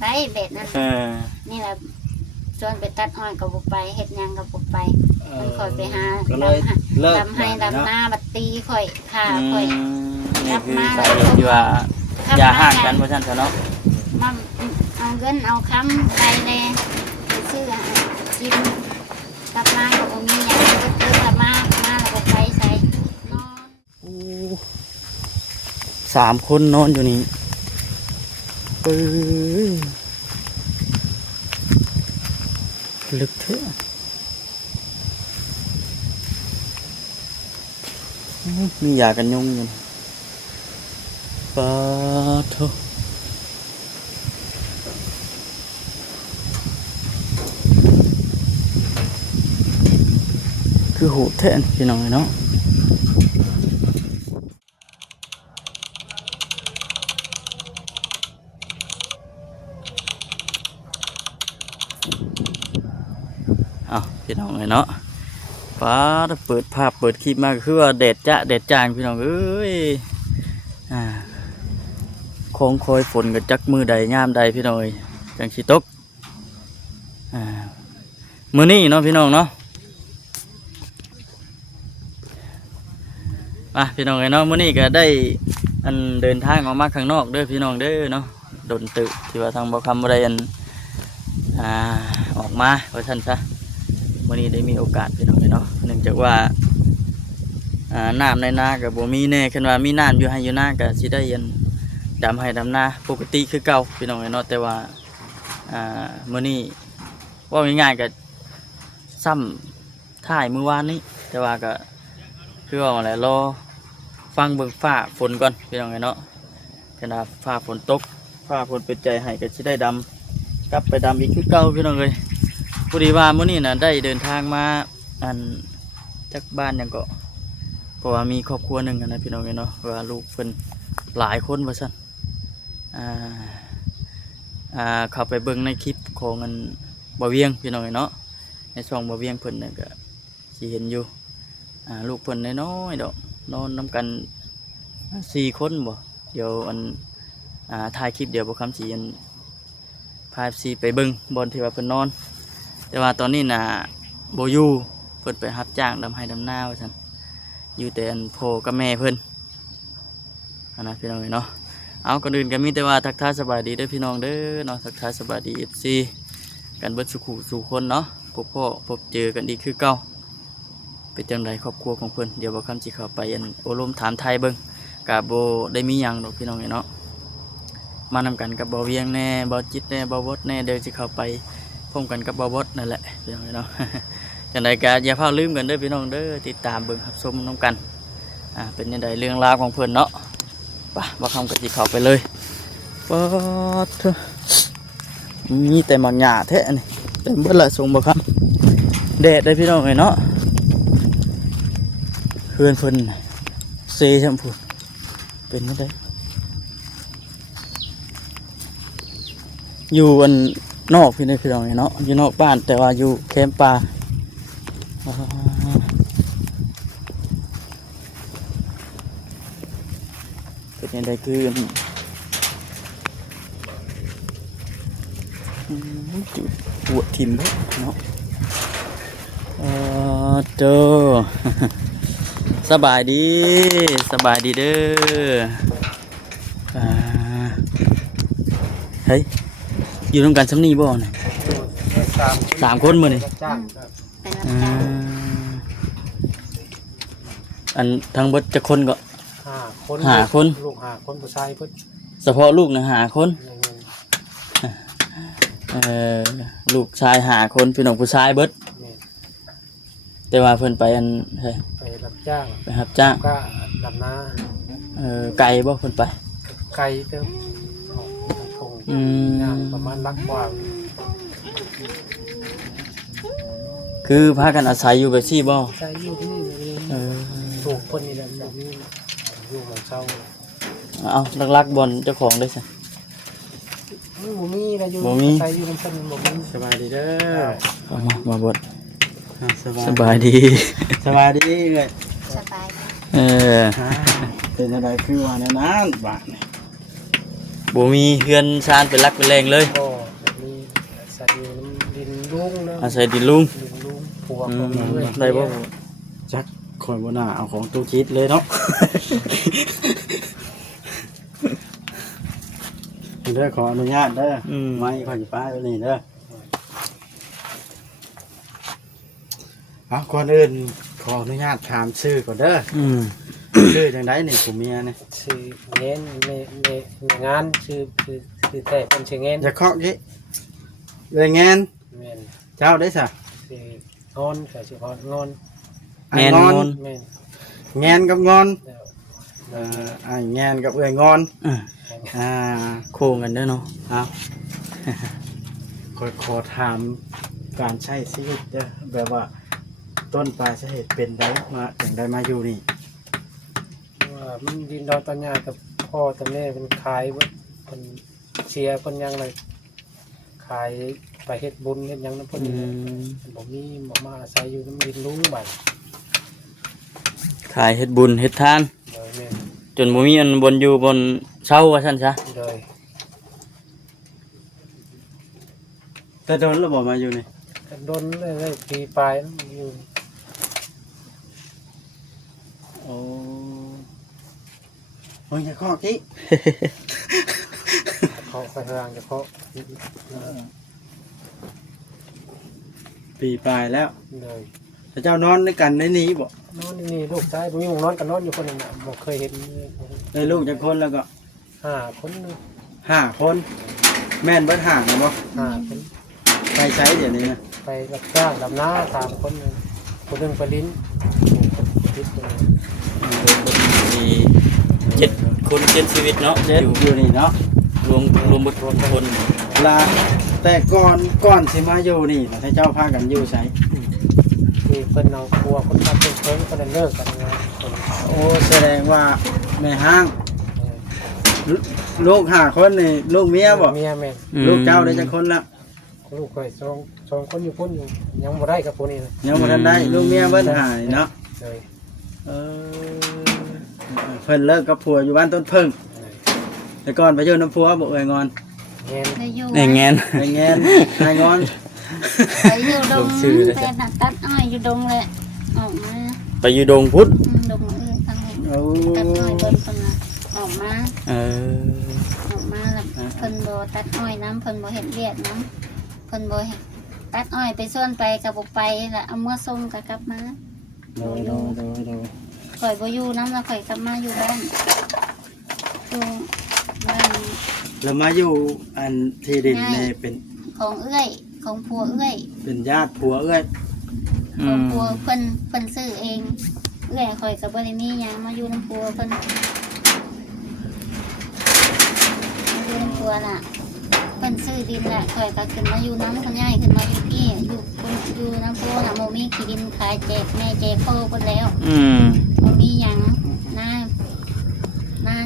ไปเบ็ดนั่นนี่แหละชวนไปตัดอ้อยกับบุไปเฮ็ดหยังกับบุไปมันคอยไปหาดำให้ดำหน้าบัดตีคอยข่าคอยรับมาที่ว่าอย่าห่างกันเพราะฉะนั้นเนาะมาเอาเงินเอาคำไปเลยไปซื้อกินกลับมากับมีอย่างก็ซื้อกลับมาแล้วก็ไปใส่นอน3 คนนอนอยู่นี่ลึกเถอะมียากันยุงอยู่ปะโถคือโหดแท้พี่น้องเนาะพี่น้องเนาะป้าเปิดภาพเปิดคลิปมาคือว่าเด็ดจางพี่น้องเอ้ยคงคอยฝนกับจักมือใดงามใดพี่น้องเอ้ยจังสิตกมื้อนี้เนาะพี่น้องเนาะพี่น้องเนาะมื้อนี้ก็ได้อันเดินทางออกมาข้างนอกเด้อพี่น้องเด้อเนาะดนตึที่ว่าทางบ่คำบ่ได้อันออกมาว่าท่านซะวันนี้ได้มีโอกาสพี่น้องเนาะเนื่องจากว่าน้ำในนากับบ่มีแน่ขึ้นว่ามีน้ำอยู่ให้อยู่นากับสิได้ยันดำให้ดำนาปกติคือเก่าพี่น้องเนาะแต่ว่ามื้อนี้ว่าง่ายๆกับซ้ำถ่ายมื้อวานนี้แต่ว่าก็คือว่าอะไรรอฟังเบิ่งฟ้าฝนก่อนพี่น้องเนาะขณะฟ้าฝนตกฟ้าฝนเป็นใจให้ก็สิได้ดำกลับไปดำอีกคือเก่าพี่น้องเลยพอดีว่ามื้อนี้นะได้เดินทางมาจากบ้านยังก็เพราะว่ามีครอบครัวหนึ่งนะพี่น้องเนาะว่าลูกเพิ่นหลายคนว่าซั่นเข้าไปเบิ่งในคลิปของบ่เวียงพี่น้องเนาะในช่องบ่เวียงเพิ่นเนี่ยก็สิเห็นอยู่ลูกเพิ่นน้อยๆดอกนอนนำกัน4 คนบ่เดี๋ยวถ่ายคลิปเดี๋ยวบ่คำสิพาสิไปเบิ่งบอนที่ว่าเพิ่นนอนแต่ว่าตอนนี้นะโบยูเพิ่นไปรับจ้างดำให้ดำนาว่าซั่นอยู่แต่พ่อกับแม่เพิ่นนะพี่น้องเนาะเอาก่อนอื่นก็มีแต่ว่าทักทายสบายดีเด้อพี่น้องเด้อเนาะทักทายสบายดี FC กันเบิดสู่คนเนาะพบเจอกันดีคือเก่าเป็นจังไดครอบครัวของเพิ่นเดี๋ยวบ่คำสิเข้าไปโอลมถามไทยเบิ่งก็บ่ได้มีหยังดอกพี่น้องเนาะมานำกันกับบ่เวียงแน่บ่จิตแน่บ่วดแน่เดี๋ยวสิเข้าไปพร้อมกันกับบอสนั่นแหละพี่น้องเนาะจังใดก็อย่าพลาดลืมกันเด้อพี่น้องเด้อติดตามเบิ่งรับชมน้ำกันเป็นยังไงเรื่องราวของเพื่อนเนาะป่ะบ่คำกะจิเข้าไปเลยปอดมีแต่หมากหญ้าแท้นี่เต็มเบิดละส่งบ่คำแดดได้พี่น้องเนาะเพื่อนเพิ่นเซชมพูเป็นยังไงอยู่นอกพี่น้องเนาะอยู่นอกบ้านแต่ว่าอยู่แคมป์ป่าเป็นยังไงคือจุดปวดทิมเนาะเจอสบายดีเด้อเฮ้ยอยู่ร่วมกันซ้ำนี่บ่เนี่ย3 คนมื้อนี่ทั้งเบิดจักคนก็5 คนลูก5 คนผู้ชายเพิ่นเฉพาะลูกนะ5 คนลูกชาย5 คนพี่น้องผู้ชายเบิดแต่ว่าเพิ่นไปไปรับจ้างก็ดำนาไกลบ่เพิ่นไปไกลเด้อประมาณลักกว่าคือพากันอาศัยอยู่แบบซี่บ่ใช่อยู่ที่นี่ถูกคนนี่แหละแบบนี้อยู่ของเช่าเอาลักๆบนเจ้าของได้สิบ่มีนะอยู่ใส่อยู่นำเพิ่นบ่มีสบายดีเด้อมาบดสบายดีเลยสบายเป็นอะไรคือว่าในนั้นบ้านบ่มีเฮือนชานเป็นรักเป็นแรงเลย อาศัยดินลุง ลุงผัวของเรื่อย ได้บ่ จักคอยบ่น่าเอาของตู้คิดเลยเนาะ เด้อขออนุญาตเด้อไม้ขอสิป้าไว้นี่เด้อเอาก่อนอื่นขออนุญาตถามชื่อก่อนเด้อชื่อจังไดนี่ผู้เมียนี่ ชื่อเงินในงานชื่อแต่เป็นชื่อเงิน อย่าเคาะยิเลยแงน แม่น เจ้าได้ซะ ชื่องอนกับชื่องอน แม่นงอน แม่น แงนกับงอน แล้ว ไอ้แงนกับเอ้ยงอนอ่า โค้งกันเด้อเนาะ เอาขอถามการใช้ชีวิตเด้อแบบว่าต้นปลายสาเหตุเป็นได้มาอย่างได้มาอยู่นี่ ว่ามันดินดอนปัญญากับพ่อกับแม่เป็นขายว่าเป็นเชียร์เป็นยังไงขายไปเฮ็ดบุญเฮ็ดหยังน้ำเพิ่นบ่มีบ่มาอาศัยอยู่น้ำดินลุงบัด ขายเฮ็ดบุญเฮ็ดทาน โดยแม่น จนบ่มีอันบนอยู่บนเช้าว่าซั่นซะ โดย แต่โดนเราบอกมาอยู่นี่ โดนเลยปีปลายแล้วมันอยู่ โอ้โอ้ยอย่าเคาะกี้ เขาไปทางจะเขา ปีปลายแล้ว เลย แต่เจ้านอนด้วยกันในนี้บ่ นอนนี่ลูกชายผมยังนอนกันนอนอยู่คนนึงน่ะบ่เคยเห็น ได้ลูกจากคนแล้วก็ 5 คนนึง 5 คน แม่นเบิดห่างกันบ่ 5 คน ไปใช้เดี๋ยวนี้นะ ไปรับจ้างดำนา3 คนนึงคนนึงไปลิ้นลิ้นคนนึง มี7คน7ชีวิตเนาะ เจ็ดอยู่นี่เนาะ รวมเบิดคน ลาแต่ก่อนสิมาอยู่นี่ถ้าเจ้าพากันอยู่ไส ที่เพิ่นเอาครัวคนทำเป็นเพิ่นคนนั้นเลิกกันนะคน โอ้แสดงว่าแม่ห้างลูก5 คนนี่ลูกเมียบ่ เมียแม่น ลูกเจ้าได้จักคนละ ลูกเคยสองคนอยู่พุ่นอยู่ยังบ่ได้กับพวกนี้นะ ยังบ่ทันได้ลูกเมียเบิดหายเนาะ เลย เออเพิ่นเลิกกับผัวอยู่บ้านต้นพึ่งแต่ก่อนไปอยู่น้ำผัวบ่เอ่ยงอน เงิน ไปอยู่ แง่แงน ไปแงนนายงอน ไปอยู่ดง ชื่อเลย ไป จ้ะ ตัดอ้อยอยู่ดงเลยออกมา ไปอยู่ดงพุทธ ดงอื่นทางนี้ โอ้ ตัดอ้อยเพิ่นคนน่ะออกมา เออ ออกมาแล้วเพิ่นบ่ตัดอ้อยน้ำเพิ่นบ่เฮ็ดเวียกน้ำเพิ่นบ่เฮ็ดตัดอ้อยไปส่วนไปก็บ่ไปแล้วเอามื่อส่งก็กลับมา โดย ข่อยบ่อยู่น้ำแล้วข่อยกลับมาอยู่บ้านอยู่บ้าน แล้วมาอยู่อันที่ดินนี่เป็น ของเอื้อยของผัวเอื้อย เป็นญาติผัวเอ้ย ของผัวเพิ่นซื้อเองเอื้อยข่อยก็บ่ได้มีหยังมาอยู่น้ำผัวเพิ่นมาอยู่น้ำผัวน่ะเพิ่นซื้อดินแหละข่อยก็ขึ้นมาอยู่น้ำคนใหญ่ขึ้นมาอยู่พี่อยู่คนอยู่น้ำผัวน่ะบ่มีที่ดินขายแจกแม่แจกพ่อเพิ่นแล้ว บ่มีหยังหน้า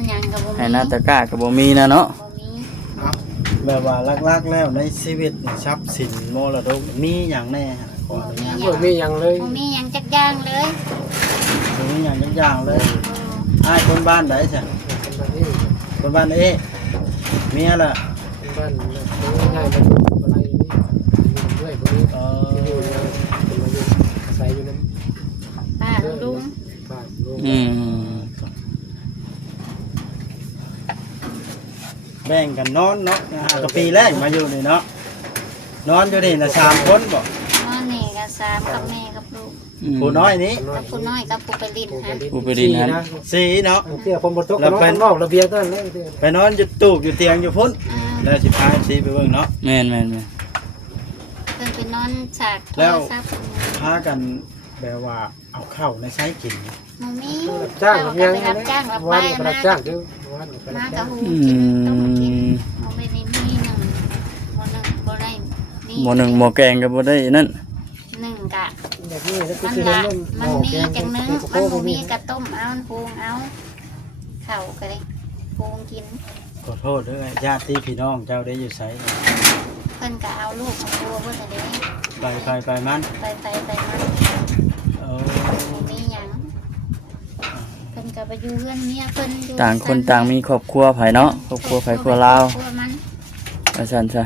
หยังก็บ่มี ให้หน้าตะกร้าก็บ่มีนะเนาะ บ่มี แบบว่าลักๆแล้วในชีวิตนี่ทรัพย์สินมรดกมีอย่างแน่ฮะขออนุญาต บ่มีหยังเลย บ่มีหยังจักอย่างเลย มีอย่างจักอย่างเลยอ้ายคนบ้านใดจ้ะ เป็นแบบนี้ คนบ้านเอ๊ะเมียล่ะ เป็นบ้านง่ายๆมันอะไรนี่อยู่ด้วยพวกนี้ เอ อยู่ อ เนี่ยเป็นมาอยู่อาศัยอยู่นั้น ป้าลุง บ้านลุง แบ่งกันนอนเนาะก็ปีแรกมาอยู่นี่เนาะนอนอยู่นี่น่ะ3 คนบ่ นอนนี่ก็สามกับแม่กับลูก ผู้น้อยนี้ กับผู้น้อยกับผู้ไปลินฮะ ผู้ไปดินนั้น 4เนาะ เที่ยวผมบ่ตกนอนนอกระเบียงเท่านั้นเลย ไปนอนอยู่ตูกอยู่เตียงอยู่พุ่น อ่า แล้วสิพาสิไปเบิ่งเนาะ แม่น เพิ่นไปนอนฉากโทรศัพท์ พากันแบบว่าเอาข้าวในใช้กิน บ่มี รับจ้างรับยัง ไปรับจ้างรับ วั ไป น มา รับจ้างเด้อวันไป มา รับ กั จ้า บ ง หูกินต้องมากินบ่ได้มีหนึ่งบ่ได้มี หมอหนึ่งหมอแกงก็บ่ได้นั่น หนึ่งกะ แบบนี้แล้วก็ มัน คือ ละ เรื่อง มันมีจังนึงมันบ่มีกระต้มเอาปรุงเอาข้าวก็ได้ปรุงกิน ขอโทษด้วยญาติพี่น้องเจ้าได้อยู่ไส เพิ่นก็เอาลูกเอาตัวเพิ่นน่ะเด้ ไปมัน ไปมา เออ บ่มีหยังเพิ่นก็ไปอยู่เรือนเมียเพิ่นอยู่ ต่างคนต่างมีครอบครัวไผเนาะครอบครัวไผครัวลาว ครอบครัวมัน ว่าซั่นซะ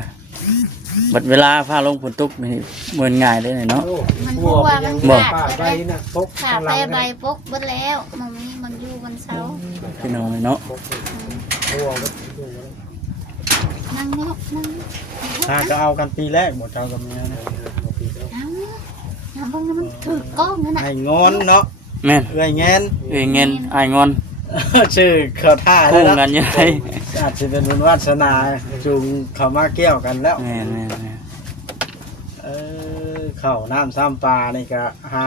บัดเวลาฟ้าลงฝนตกนี่เหมือนง่ายเลยเนาะ โอ้ มัน หั หั ว ว มัน มัน ยัง ขาด ป่า ไป ใบ เลย น่ะปก ขาด ข้างห ไป ลัง ใบ น่ะ ปกเบิดแล้วมันมีมันอยู่บนเสา พี่น้องเนาะ ปกหัวมันอยู่แล้ว นั่งเนาะนั่ง ถ้าก็เอากันปีแรกบ่เจ้ากับเมียนะ เอาอย่าเบิ่งนะมันถือกล้องนั่นน่ะ ให้งอนเนาะ แม่น เอ้ยแงน เอ้ยเงินอายงอน ชื่อเขาท่า คู่ แล้ว กั นะ นยังไง อาจจะเป็นบุญวาสนาจูงเขามาเกี่ยวกันแล้ว แม่นแม่นแม่น ข้าวน้ำซ้ำปลานี่ก็หา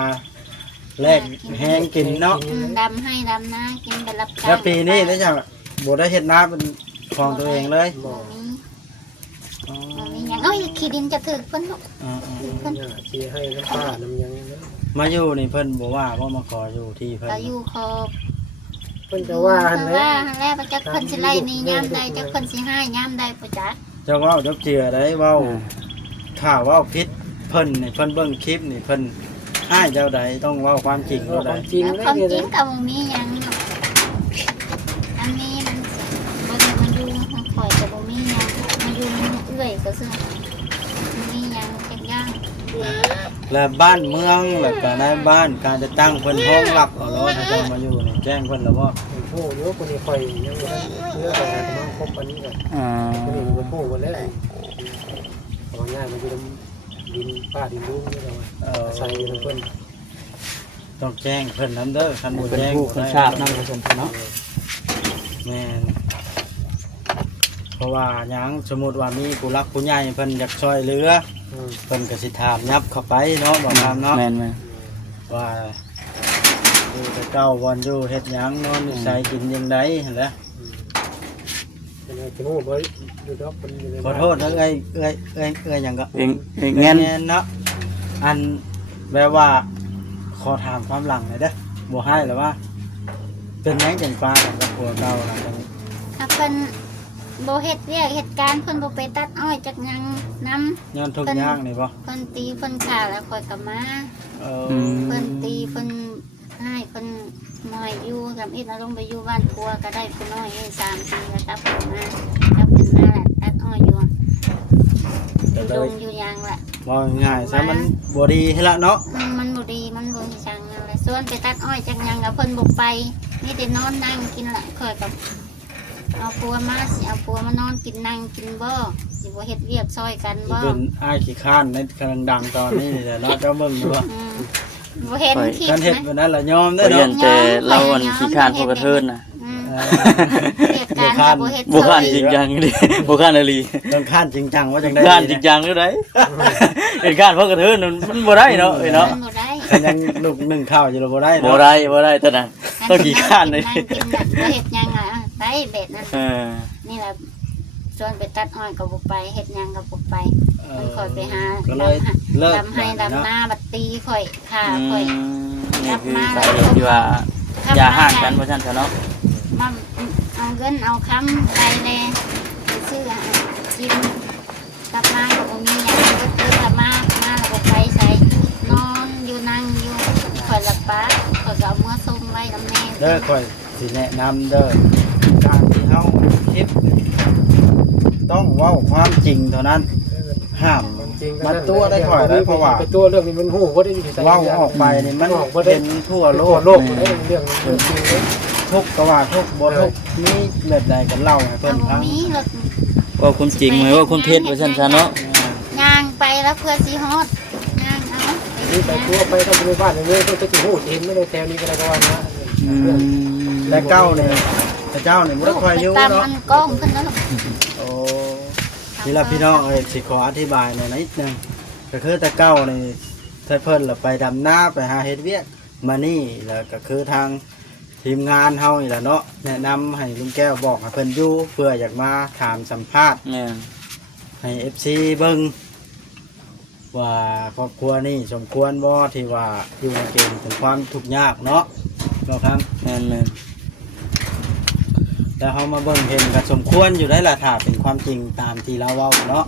แลกแห้งกินเนาะ ดำให้ดำนะกินไปรับจ้าง แล้วปีนี้ได้จังบ่ได้เฮ็ดน้ำเป็นของตัวเองเลย บ่มีบ่มีหยังเอ้ยขี้ดินจะถึกเพิ่นลูก อ๋อ เพิ่น เนี่ยที่ให้น้ำป้าน้ำยังนะ มาอยู่นี่เพิ่นบ่ว่าบ่มาขออยู่ที่เพิ่น ก็อยู่ขอบ เพิ่นจะว่าหั่น แต่ แหละ ว่าหั่นแหละบ่จักเพิ่นสิไล่หนี่ยามใดจักเพิ่นสิให้ยามใดบ่จัก เจ้าเว้าจักเจือได้เว้าถ้าเว้าผิดเพิ่นนี่เพิ่นเบิ่งคลิปนี่เพิ่นอ้ายเจ้าใดต้องเว้าความจริง เอา เจ้า ค ใด วามจริง แล้ว เลย ความ เนี่ย จริ นะ งก็บ่มีหยังเนาะอันนี้มันบ่ได้มาอยู่ของข่อยก็บ่มีหยังมาอยู่เอื้อยก็ซื่อบ่มีหยังจักอย่าง และบ้านเมืองแล้วก็ในบ้านการจะตั้งเพิ่นห้องรับเอาเนาะถ้าเจ้ามาอยู่นี่แจ้งเพิ่นแล้วบ่ โอ้โหเดี๋ยวคนนี้คอยยังบ่ได้เนื้อของน้องครบอันนี้ก็ อ่า คนนี้มันโผล่หมดแล้วเอาง่ายมันอยู่ในดินป้าดินลุงนี่เราใส่อยู่ในเพิ่น ต้องแจ้งเพิ่นนํเด้อคันบ่ เป็น แจ้ง ผู้คนทราบนำประชาชนเนาะ แม่นเพราะว่าหยังสมมุติว่ามีผู้รักผู้ใหญ่เพิ่นอยากช่วยเหลือเพิ่นก็สิถามยับเข้าไปเนาะบ่ถามเนาะ แม่นแม่น ว่าอยู่แต่เก่าวันอยู่เฮ็ดหยังนอนนิสัยกินยังไงเห็นแหล้ว เป็นไงจะโง่บ่อยู่ดอกมันอยู่ใน ขอโทษนะเอ้ยหยังก็ เองเองเงิน เนาะอันแบบว่าขอถามความหลังหน่อยเด้อบ่ให้หรือว่า เป็นหยังจังฟ้ากันกับผัวเก่าหลังจากนี้ ถ้าเพิ่นบ่เฮ็ดเวียกเฮ็ดการเพิ่นบ่ไปตัดอ้อยจักหยังนำ ย้อนทุกข์ยากนี่บ่ เพิ่นตีเพิ่นฆ่าแล้วค่อยกลับมา เออ เพิ่นตีเพิ่นให้เพิ่นน้อยอยู่กับอีกแล้วลงไปอยู่บ้านพัวก็ได้ผู้น้อยให้3 ปีแล้วกลับขึ้นมาแหละตัดอ้อยอยู่อยู่ดงอยู่ยางแหละ บ่ง่ายซะมันบ่ดีให้ละเนาะ มันบ่ดีมันบ่มีจังอะไรส่วนไปตัดอ้อยจักหยังกับเพิ่นบ่ไปมีแต่นอนนั่งกินแหละค่อยกับเอาปัวมาสิเอาปัวมานอนกินนั่งกินบ่สิบ่เฮ็ดเวียกซอยกันบ่ เป็นอ้ายขี้ข้านในกำลังดังตอนนี้นี่แหละเนาะเจ้าเบิ่งอยู่ว่า อืมบ่เห็นคลิป การเฮ็ด นะ แบบนั้นล่ะยอม บ่ เด้อ ยั เนาะ นแต่เราอันขี้ข้านพวกกระเทินน่ะ อืม เออ เหตุการณ์กับบ่เฮ็ด บ่ ซ ข้า อน ย จริงจังดิบ่ข้านอีหลี ต้องข้านจริงจังว่าจังได๋ ข้านจริงจังอยู่ไดเฮ็ดข้านพวกกระเทินมันบ่ได้เนาะเนาะ มันบ่ได้ คันยังลูกนึ่งข้าวอยู่แล้วบ่ได้ บ่ เนาะ ได้บ่ได้แต่นั้นต้องขี้ข้านเลย นั่งกินน่ะบ่เฮ็ดหยังอ่ะไปเบ็ดนั่น เออ นี่แหละชวนไปตัดอ้อยก็บ่ไปเฮ็ดหยังก็บ่ไป เอ มันค่อยไปหา ก็เลยเลิก ดำให้ดำหน้าบัดตีค่อยฆ่า อื ค่อย มนี่คือสาเหตุที่ว่าอย่าห่างกันเพราะฉะนั้นเนาะ มาเอาเงินเอาคำไปแลไปซื้ออาหารกินกลับมาก็บ่มีหยังก็คือกลับมาแล้วก็ไปใส่นอนอยู่นั่งอยู่ค่อยหลับปากค่อยก็เอามือส่งไว้นำแม่ เด้อค่อยสิแนะนำเด้อการที่เฮาคลิปต้องเว้าความจริงเท่านั้นห้าม จริง มันตัวได้ค่อยได้เพราะว่า ไปตัวเรื่องนี้มันหูบ่ได้อยู่ใส่ เว้าออกไปนี่มัน ออกบ่ได้ เป็นทั่วโล ทั่ว ก โลกบ่ได้เรื่องจริงเลย ทุกข์ก็ว่าทุกข์บ่ทุกข์มีแบบใดก็เล่าให้เพิ่น เอา ฟัง มีรถ ว่าความจริงไหมว่าความเท็จว่าซั่นซะเนาะ ย่างไปแล้วเพื่อสิฮอดย่างเอา นี่ไปตัวไปทำในบ้านอย่างนี้ก็จะหูเห็นไม่ได้แถวนี้ก็ได้ก็ว่านะ และเก้าเนี่ยพระเจ้าเนี่ยบ่ได้ค่อยอยู่ ตาม เนาะ มันกล้องขึ้นแล้ว โอ้นี่ล่ะพี่น้องเอ้ยสิขออธิบายหน่อยนิดนึงก็คือแต่เก้านี่ถ้าเพิ่นละไปดำนาไปหาเฮ็ดเวียกมานี่แล้วก็คือทางทีมงานเฮานี่ล่ะเนาะแนะนำให้ลุงแก้วบอกให้เพิ่นอยู่เพื่ออยากมาถามสัมภาษณ์ แม่น ให้ FC เบิ่งว่าครอบครัวนี่สมควรบ่ที่ว่าอยู่ในเกณฑ์ถึงความทุกข์ยากเนาะเนาะครับ แม่น แล้วเฮามาเบิ่งเห็นก็สมควรอยู่ได้ล่ะถ้าเป็นความจริงตามที่เราเว้าเนาะ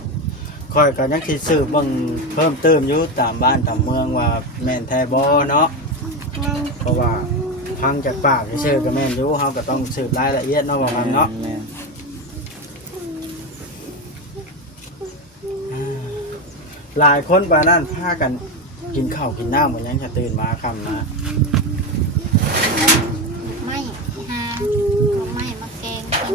ค่อยก็ยังสิสืบเบิ่งเพิ่มเติมอยู่ตามบ้านตามเมืองว่าแม่นแท้บ่เนาะเพราะว่าฟังจากปากซื่อๆก็แม่นอยู่เฮาก็ต้องสืบรายละเอียดเนาะว่ามันเนาะ แม่น อ่า หลายคนปานนั้นพากันกินข้าวกินน้ำเหมือนยังจะตื่นมาค่ำนะ ไม่หาไม่มาแกงกิน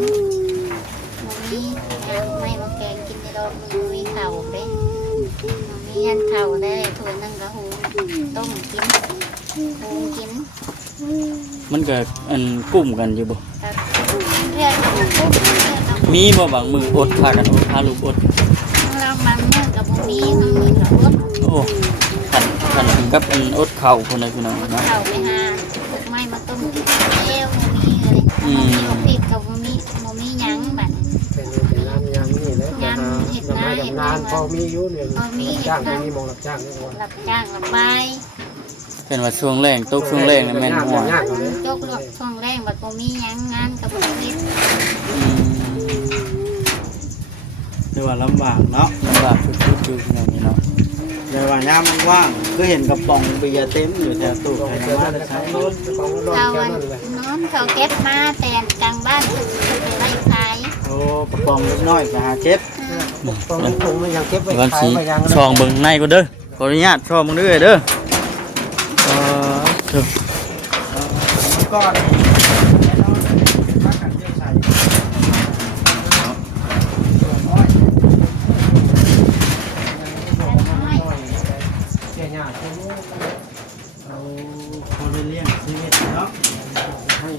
มันมีงานไม่มาแกงกินในดอกมันมีเข่าเด้มันมียันเข่าได้ถ้วยนึงก็หูต้มกินหูกิน มันก็อันกุ้มกันอยู่บ่ กับเรียกกับปุ๊บเรียกกับ มีบ่บางมืออดพากันอดพาลูกอด เราบางมื้อกับบ่มีบางมื้อกับอด โอ้ขันถึงกับอันอดข้าวคนใดพี่น้องเนาะ เข่าไปหาพวกไม้มาต้มกินเอวบ่มีเลยบ่มีบ่ปิดกับบ่มีหยังบัด เป็นงานนี่แหละหาดำนานพอมีอยู่เนี่ยจ้างมีมองรับจ้างนี่ว่า รับจ้างรับใบ เป็นว่าช่วงแรงตกช่วงแรงนี่แม่นหัว ยากเลย จกลวกช่วงแรงบัดบ่มีหยังงานกับบ่มี เรียกว่าลำบากเนาะ ลำบากชุดๆอยู่พี่น้องนี่เนาะ เรียกว่ายามว่างๆก็เห็นกระป๋องเบียร์เต็มอยู่แถวตู้ ต้อง ใคร เจ จะ อ มา ได้ ได้ ใช้ ใช้ รถของรถ เขา แค่ วัน นั้นเลย นอนเขาเก็บมาแต่กลางบ้านคือไปไล่ขาย โอ้กระป๋องเล็กน้อยไปหาเก็บ ตรงนี้ผมยังเก็บไว้ วัน ขาย สี ไปยัง ช่องเบิ่งในก็เด้อขออนุญาตช่องเบิ่งเด้อเด้อเด้อ ก้อนมากันเยอะใส่ แค่ยาก เอาคนไปเลี้ยงชีวิตเนาะ ให้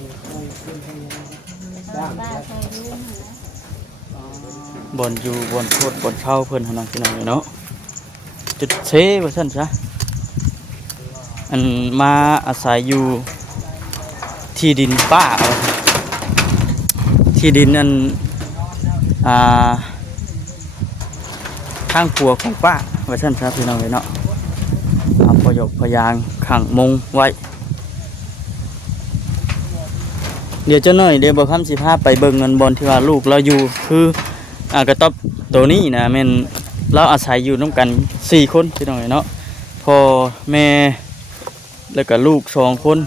ขึ้นให้จ้าง บ้านเคยรู้นะ บ่อนอยู่บ่อนโคตรบ่อนเช่าเพิ่นหั่นน่ะพี่น้องเนาะจุดเซว่าซั่นซะอันมาอาศัยอยู่ที่ดินป้าเอาที่ดินอันข้างครัวของป้าว่าซั่นซะพี่น้องเนาะเอาพยกพยางขังมงไว้เดี๋ยวเจ้าหน่อยเดี๋ยวบ่คำสิพาไปเบิ่งเงินบอลที่ว่าลูกเราอยู่คือกระต๊อบตัวนี้นะแม่นเราอาศัยอยู่ร่วมกัน4คนพี่น้องเนาะพ่อแม่แล้วก็ลูก2คน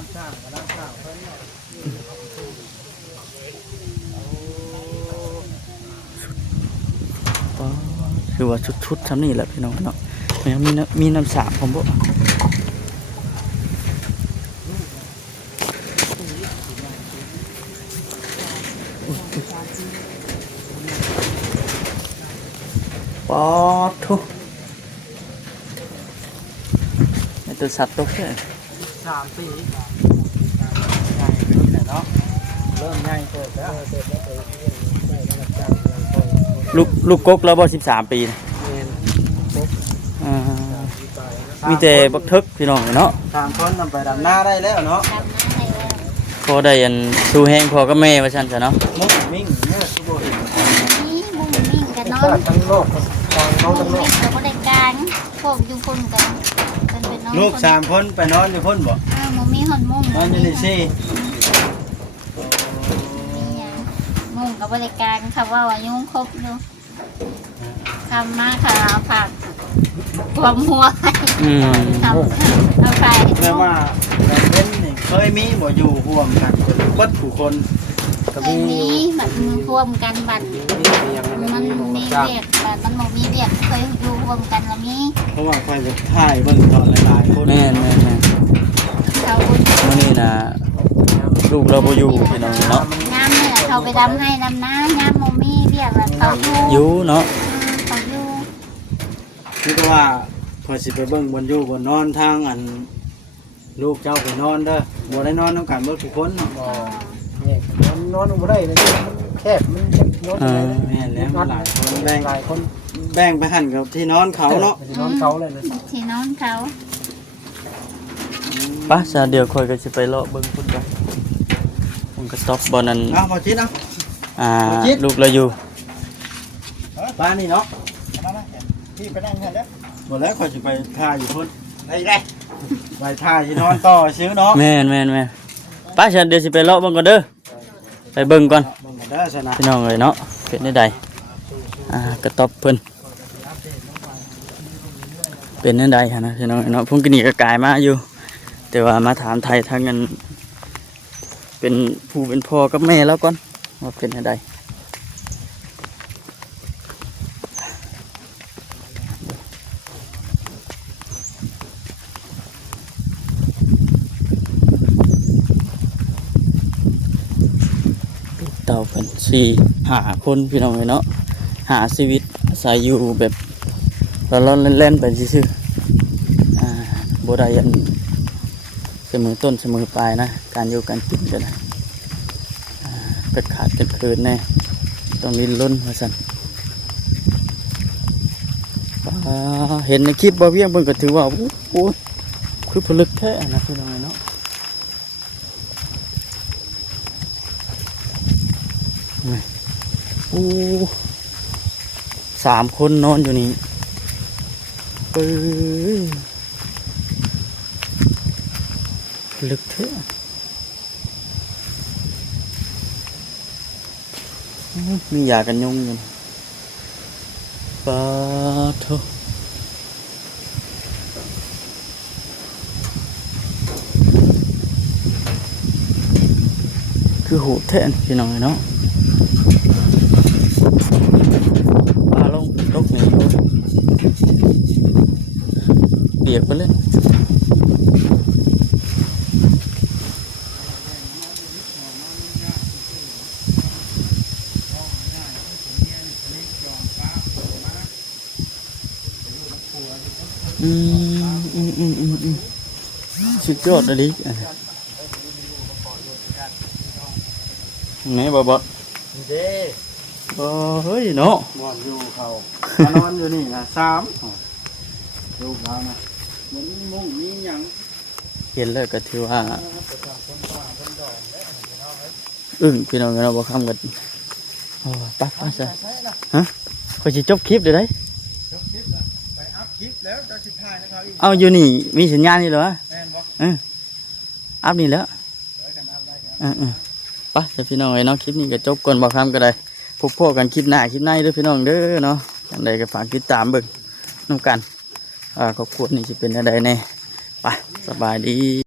คือว่าชุดๆทำนี่แหละพี่น้องเนาะยังมีน้ำสาบผมบ่ปอดทุไอตัวสัตว์ตกเนี่ย 3 ปีใหญ่ขึ้นเนาะเริ่มใหญ่เกิดแล้ว ลูกกกแล้วบ่13 ปีนะอ่ามีแต่บักทึกพี่น้องเนาะ 3 คนนำไปดำหน้าได้แล้วเนาะ ดำน้ำให้แล้ว พอได้อันสู้แห้งพอก็แม่ว่าซั่นซะเนาะ มุกมิ่งเนี่ยคือบ่เห็น นี่มุ้งมิ่งกันนอน ทั้งโลกทางน้อง มุ้ ทั้ ง งโล มิ่ ก งกับบ่ได้กลางพวกอยู่คนกันเป็นน้อง ลูก3 คนไปนอนอยู่พุ่นบ่ บ่มีหอนมุ้ง นอนอยู่นี่สิ มีหยังมุ้งกับบ่ได้กลางค่ะว่ายุงครบอยู่ทำมาค่ะเอาผักความหัว อืม ทำเอาไป แม่ว่าแบบเล่นนี่เคยมีบ่อยู่ร่วมกันเบิดผู้คน ก็ ไม่ มี มีมันร่วมกันบัตร อย่างนั้น มัน มีมอง มี จ้าง เบียดบัตรมันบ่มีเบียดเคยอยู่ร่วมกันแล้วมี เพราะว่าใครจะถ่ายเบิ่งตอนหลายๆคน แม่น เขา มื้อนี้นะลูกเราบ่อยู่พี่น้องเนาะ น้ำเนี่ยเขาไปดำให้ดำน้ำน้ำบ่มีเบียดว่าเขาอยู่ อยู่เนาะ เขาอยู่ คือว่าพอสิไปเบิ่งบนอยู่บนนอนทางอันลูกเจ้าไปนอนเด้อบ่ได้นอนนำกันเบิดทุกคนเนาะ เนี่ยนอนไม่ได้เลยมันแคบมันนอนไม่ได้ แม่นแล้วมันหลายคนแบ่ง หลายคน แบ่งไปหั่นกับที่นอนเขาเนาะ นอนเขาเลยนะ ที่นอนเขา ปะซะเดี๋ยวค่อยก็สิไปเลาะเบิ่งพุ่นกันผมก็ตอบบ่นั้น เอาบ่จิตเอา ลูกเราอยู่ บ้านนี่เนาะพี่ไปนั่งกันแล้วบ่แล้วข่อยสิไปท่าอยู่พุ่นได้ไปท่าที่นอนต่อซื้อเนาะ แม่นป้าฉันเดี๋ยวสิไปเลาะเบิ่งก่อนเด้อไปเบิ่งก่อน เบิ่งกันเด้อซะนะ พี่น้องเอ้ยเนาะเป็นได้ใดกระต๊อบเพิ่นเป็นได้ใดหั่นนะพี่น้องเอ้ยเนาะพุ่งกินนี่ก็กลายมาอยู่ แต่ว่ามาถามไทยทางนั้นเป็นผู้เป็นพ่อกับแม่แล้วก่อนว่าเป็นได้ใด 4-5 คนพี่น้องเนาะหาชีวิตอาศัยอยู่แบบร้อนๆเล่นๆไปซื่อๆบ่ได้อันเสมอต้นเสมอปลายนะการอยู่การกินกันนะเกิดขาดเกิดเคินแน่ต้องลิ้นล้นว่าซั่นเห็นในคลิปบ่เวียงเพิ่นก็ถือว่าโอ้คือผลึกแท้นะพี่น้องเนาะโอ้3 คนนอนอยู่นี่ลึกแท้มียากันยุงอยู่ปะโถคือโหดแท้พี่น้องเนาะปลาลงตกนี่เปียกไปเลยสุดยอดเลยดิไหนบ่บ่เด้ เฮ้ยเนาะ นอนอยู่เขานอนอยู่นี่นะ3ลูกเรานะมันมุ่งมีหยัง เห็นแล้วก็ถือว่าอึ้งพี่น้องเราบ่คำกันปั๊บซะฮะเขาสิจบคลิปเลยได้ไปอัพคลิปแล้วจะสิถ่ายนะครับอีก เอาอยู่นี่มีสัญญาณนี่เหรอ แม่นบ่ อัพนี่แล้วไปเดี๋ยวพี่น้องไอ้เนาะคลิปนี้ก็จบก่อนบ่คำก็ได้พบพ่อกันคลิปหน้าคลิปในเด้อพี่น้องเด้อเนาะอย่างใดก็ฝากติดตามเบิ่งนำกันครอบครัวนี่สิเป็นอะไรแน่ไปสบายดี